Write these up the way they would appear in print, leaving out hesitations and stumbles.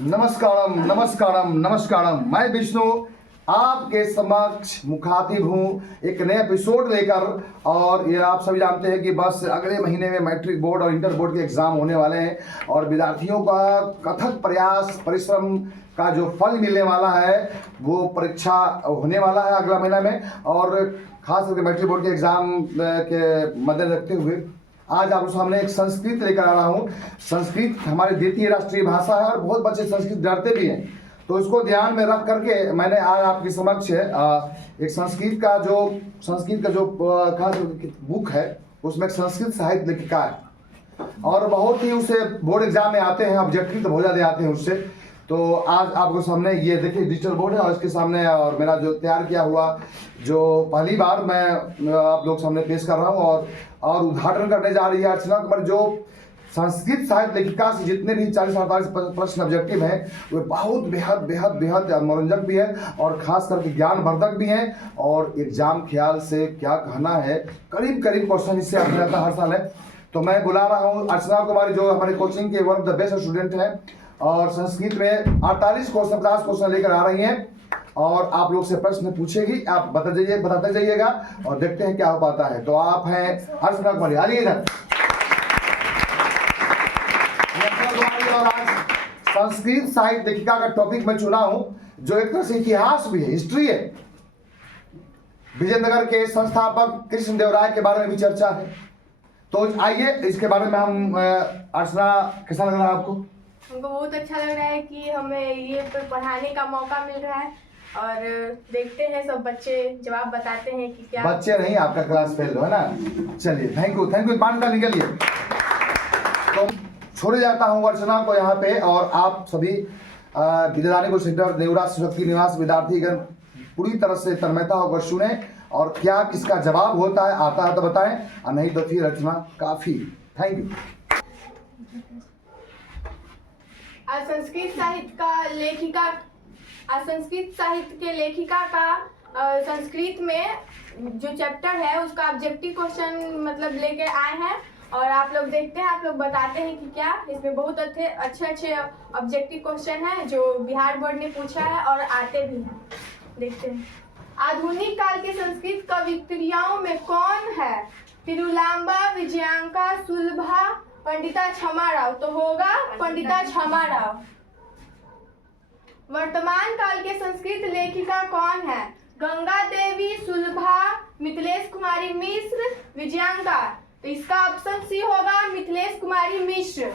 नमस्कारम नमस्कारम नमस्कारम। मैं विष्णु आपके समक्ष मुखातिब हूँ एक नए एपिसोड लेकर। और ये आप सभी जानते हैं कि बस अगले महीने में मैट्रिक बोर्ड और इंटर बोर्ड के एग्ज़ाम होने वाले हैं और विद्यार्थियों का कथक प्रयास परिश्रम का जो फल मिलने वाला है वो परीक्षा होने वाला है अगला महीना में। और खास करके मैट्रिक बोर्ड के एग्ज़ाम के मद्देनजर रखते हुए आज आपके सामने एक संस्कृत लेकर आ रहा हूँ। संस्कृत हमारी द्वितीय राष्ट्रीय भाषा है और बहुत बच्चे संस्कृत डरते भी हैं, तो इसको ध्यान में रख करके मैंने आज आपके समक्ष एक संस्कृत का जो खास बुक है उसमें एक संस्कृत साहित्य लेखिका है और बहुत ही उसे बोर्ड एग्जाम में आते हैं, ऑब्जेक्टिव तो बहुत ज़्यादा आते हैं उससे। तो आज आपको सामने ये देखिए डिजिटल बोर्ड है और इसके सामने और मेरा जो तैयार किया हुआ जो पहली बार मैं आप लोग सामने पेश कर रहा हूँ और उद्घाटन करने जा रही है अर्चना कुमार। जो संस्कृत साहित्य लेखिका से जितने भी 40-48 प्रश्न ऑब्जेक्टिव हैं वे बहुत बेहद मनोरंजक भी है और खास करके ज्ञानवर्धक भी हैं। और एग्जाम ख्याल से क्या कहना है, करीब क्वेश्चन इससे आता रहता है हर साल है। तो मैं बुला रहा हूँ अर्चना कुमारी जो हमारे कोचिंग के one of the best student हैं और संस्कृत में 48 क्वेश्चन 50 क्वेश्चन लेकर आ रही हैं और आप लोग से प्रश्न पूछेगी, आप बताते जाइएगा और देखते हैं क्या हो पाता है। तो आप हैं अर्चना कुमारी, आइए इधर। और आज संस्कृत साहित्य लेखिका का टॉपिक मैं चुना हूं जो एक तरह से इतिहास भी है, हिस्ट्री है। विजयनगर के संस्थापक कृष्णदेवराय के बारे में भी चर्चा है। तो आइए इसके बारे में हम अर्चना, कैसा लग रहा है आपको? हमको बहुत अच्छा लग रहा है कि हमें ये पढ़ाने का मौका मिल रहा है और देखते हैं सब बच्चे जवाब बताते हैं कि क्या। बच्चे नहीं, आपका क्लास फेल है ना। चलिए थैंक यू 5 मिनट निकलिए। तो छोड़े जाता हूँ अर्चना को यहाँ पे और आप सभी विद्यादानी सेंटर नेवरा शक्ति निवास विद्यार्थीगण पूरी तरह से तन्मयता होकर सुने और क्या किसका जवाब होता है, आता है तो बताएं और नहीं तो फिर रचना काफी। Thank you. आज संस्कृत साहित्य के लेखिका का संस्कृत में जो चैप्टर है उसका ऑब्जेक्टिव क्वेश्चन मतलब लेके आए हैं और आप लोग देखते हैं, आप लोग बताते हैं कि क्या इसमें बहुत अच्छे ऑब्जेक्टिव क्वेश्चन है जो बिहार बोर्ड ने पूछा है और आते भी हैं। देखते हैं आधुनिक काल के संस्कृत कवियत्रियों में कौन है? तिरुलांबा, विजयांका, सुलभा, पंडिता क्षमा राव। तो होगा पंडिता क्षमा राव। वर्तमान काल के संस्कृत लेखिका कौन है? गंगा देवी, सुलभा, मिथिलेश कुमारी मिश्र, विजयांका। तो इसका ऑप्शन सी होगा मिथिलेश कुमारी मिश्र।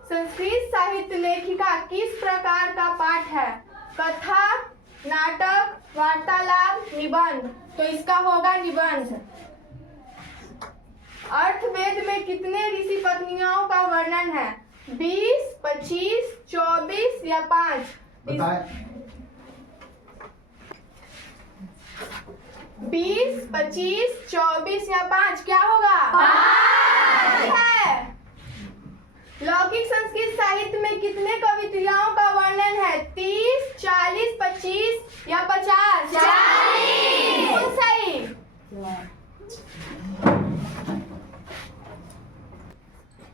संस्कृत साहित्य लेखिका किस प्रकार का पाठ है? कथा, नाटक, वार्तालाप, निबंध। तो इसका होगा निबंध। अर्थवेद में कितने ऋषि पत्नियों का वर्णन है? 20, 25, 24 या 5? 20, 25, 24 या 5? क्या होगा? 5 है। लौकिक संस्कृत साहित्य में कितने कवियत्रियों का वर्णन है? 30, 40, 25 या 50? 40। सही।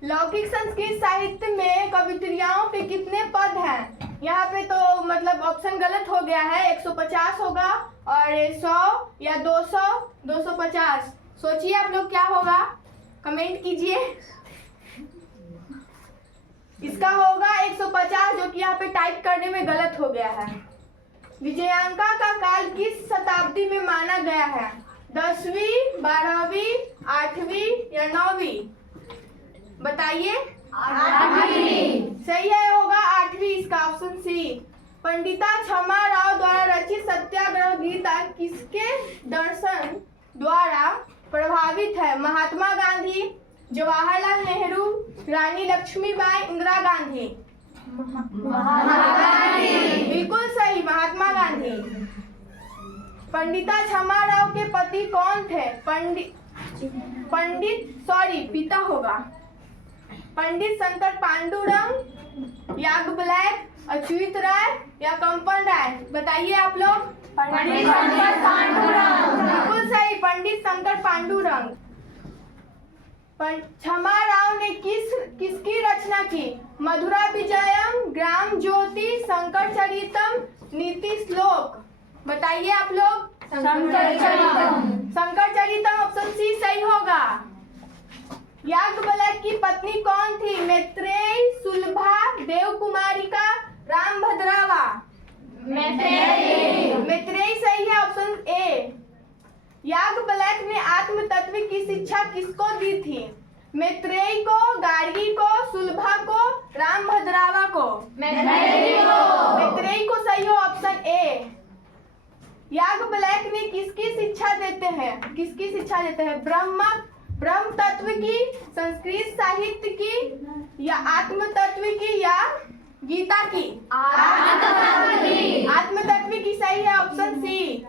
लौकिक संस्कृत साहित्य में कवियत्रियों पे कितने पद हैं? यहाँ पे तो मतलब ऑप्शन गलत हो गया है, 150 होगा और 100 या 200, 250। सोचिए आप लोग क्या होगा, कमेंट कीजिए। इसका होगा 150 जो कि यहाँ पे टाइप करने में गलत हो गया है। विजयांका का काल किस शताब्दी में माना गया है? 10वीं, 12वीं, 8वीं या 9वीं? बताइए। 8वीं। सही है, होगा 8वीं, इसका ऑप्शन सी। पंडिता क्षमा राव द्वारा रचित सत्याग्रह गीता किसके दर्शन द्वारा प्रभावित है? महात्मा गांधी, जवाहरलाल नेहरू, रानी लक्ष्मीबाई, इंदिरा गांधी? महात्मा गांधी। बिल्कुल सही, महात्मा गांधी। पंडिता क्षमा राव के पति कौन थे? पिता होगा पंडित शंकर पांडुरंग, याग ब्लैक, अच्युत राय या कंपन राय? बताइए आप लोग। पंडित शंकर पांडुरंग। बिल्कुल सही, पंडित शंकर पांडुरंग। क्षमा राव ने किसकी रचना की? मधुरा विजयम, ग्राम ज्योति, शंकर चरितम, नीति श्लोक। बताइए आप लोग। शंकर चरितम ऑप्शन सी सही होगा। याज्ञवल्क्य की पत्नी कौन थी? मैत्रेयी, सुलभा, देवकुमारिका, रामभद्रावा। मैत्रेयी सही है, ऑप्शन ए। याज्ञवल्क्य ने आत्म तत्व की शिक्षा किसको दी थी? मैत्रेयी को, गार्गी को, सुलभा को, रामभद्रावा को। मैत्रेयी को सही हो, ऑप्शन ए। याज्ञवल्क्य ने किसकी शिक्षा देते हैं? किसकी शिक्षा देते हैं? ब्रह्म तत्व की, संस्कृत साहित्य की, या आत्म तत्व की, या गीता की? आत्म तत्व की सही है, ऑप्शन सी।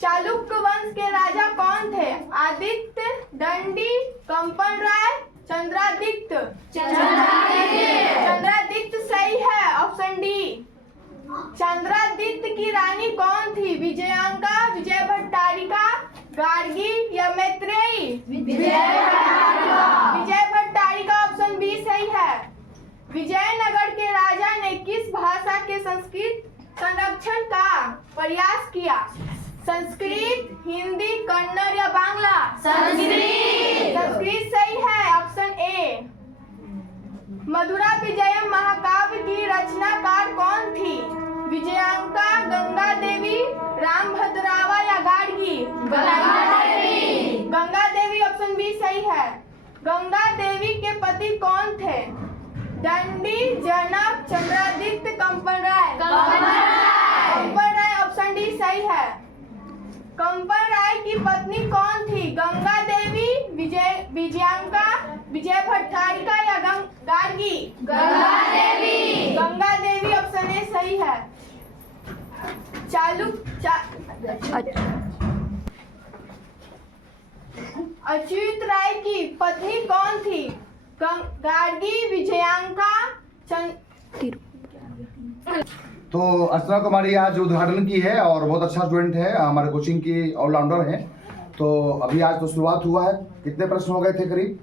चालुक्य वंश के राजा कौन थे? आदित्य, दंडी, कंपन राय, चंद्रादित्य। चंद्रादित्य सही है, ऑप्शन डी। चंद्रादित्य की रानी कौन थी? विजयांका, विजय भट्टारिका, गार्गी, या मैत्रेयी? विजय भट्टारिका, ऑप्शन बी सही है। विजयनगर के राजा ने किस भाषा के संस्कृत संरक्षण का प्रयास किया? संस्कृत, हिंदी, कन्नड़, या बांग्ला? संस्कृत सही है, ऑप्शन ए। मधुरा विजयम महाकाव्य की रचनाकार कौन थी? विजयांका, गंगा देवी, रामभद्रावा, या गार्गी? गंगा देवी, ऑप्शन बी सही है। गंगा देवी के पति कौन थे? दंडी, जनक, चंद्रादित्य, कंपन राय? कंपन राय, ऑप्शन डी सही है। कंपन राय की पत्नी कौन थी? गंगा देवी, विजयांका, विजय भट्टारिका, या गार्गी? गंगा देवी, ऑप्शन ए सही है। अच्युत राय की पत्नी कौन थी? गार्गी, विजयांका, तो अर्चना कुमारी आज उद्घाटन की है और बहुत अच्छा स्टूडेंट है, हमारे कोचिंग की ऑलराउंडर है। तो अभी आज तो शुरुआत हुआ है। कितने प्रश्न हो गए थे? करीब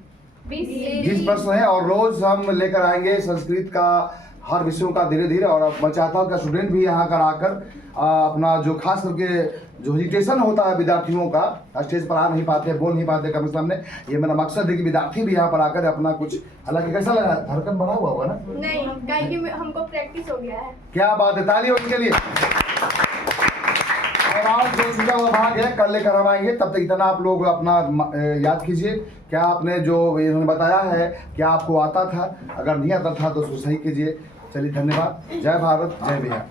20 प्रश्न है और रोज हम लेकर आएंगे संस्कृत का हर विषयों का धीरे धीरे। और मैं चाहता हूँ कि स्टूडेंट भी यहाँ कर आकर अपना जो खास करके जो हेजिटेशन होता है विद्यार्थियों का, स्टेज पर आ नहीं पाते, बोल नहीं पाते कम सामने, ये मेरा मकसद है कि विद्यार्थी भी यहाँ पर आकर अपना कुछ। हालांकि कैसा लगा? धड़कन बढ़ा हुआ होगा ना? नहीं, क्योंकि हमको प्रैक्टिस हो गया है। क्या बात है, ताली हो इनके लिए। और आज जो छूटा हुआ भाग है कल लेकर हम आएंगे। तब तक इतना आप लोग अपना याद कीजिए, क्या आपने जो इन्होंने बताया है क्या आपको आता था? अगर नहीं आता था तो उसको सही कीजिए। चलिए, धन्यवाद। जय भारत, जय बिहार।